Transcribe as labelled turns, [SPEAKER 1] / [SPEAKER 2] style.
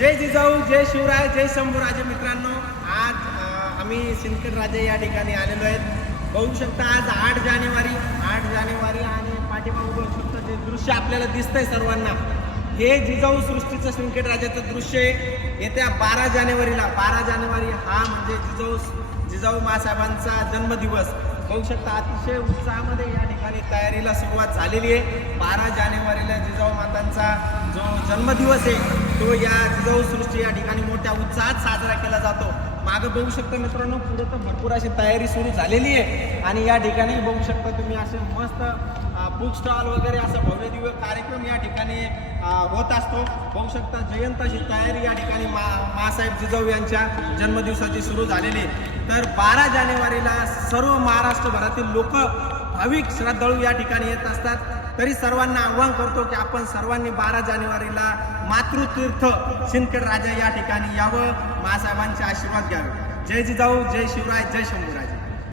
[SPEAKER 1] जय जिजाऊ जय शिवराय जय शंभूराजे मित्रांनो. आज आम्ही सिंदखेड राजे या ठिकाणी आलेलो आहेत. बघू शकता आज आठ जानेवारी आठ जानेवारी आणि पाठीमागू बघू शकता जे दृश्य आपल्याला दिसतंय सर्वांना हे जिजाऊ सृष्टीचं सिंदखेड राजाचं दृश्य आहे. येत्या बारा जानेवारीला बारा जानेवारी हा म्हणजे जिजाऊ जिजाऊ मासाहेबांचा जन्मदिवस. बघू शकता अतिशय उत्साहामध्ये या ठिकाणी तयारीला सुरुवात झालेली आहे. बारा जानेवारीला जिजाऊ मातांचा जो जन्मदिवस आहे तो या जिजाऊ सृष्टी या ठिकाणी मोठ्या उत्साहात साजरा केला जातो. मागं बघू शकता मित्रांनो पुढे तर भरपूर अशी तयारी सुरू झालेली आहे. आणि या ठिकाणी बघू शकता तुम्ही असे मस्त बुक स्टॉल वगैरे असा भव्य दिव्य कार्यक्रम या ठिकाणी होत असतो. बघू शकता जयंताची तयारी या ठिकाणी मा मासाहेब जिजाऊ यांच्या जन्मदिवसाची सुरू झालेली आहे. तर बारा जानेवारीला सर्व महाराष्ट्रभरातील लोक भाविक श्रद्धाळू या ठिकाणी येत असतात. तरी सर्वांना आव्हान करतो की आपण सर्वांनी बारा जानेवारीला मातृतीर्थ सिंदखेड राजा या ठिकाणी यावं. महासाहेबांचे आशीर्वाद घ्यावे. जय जिजाऊ जय शिवराय जय शंभूराजे.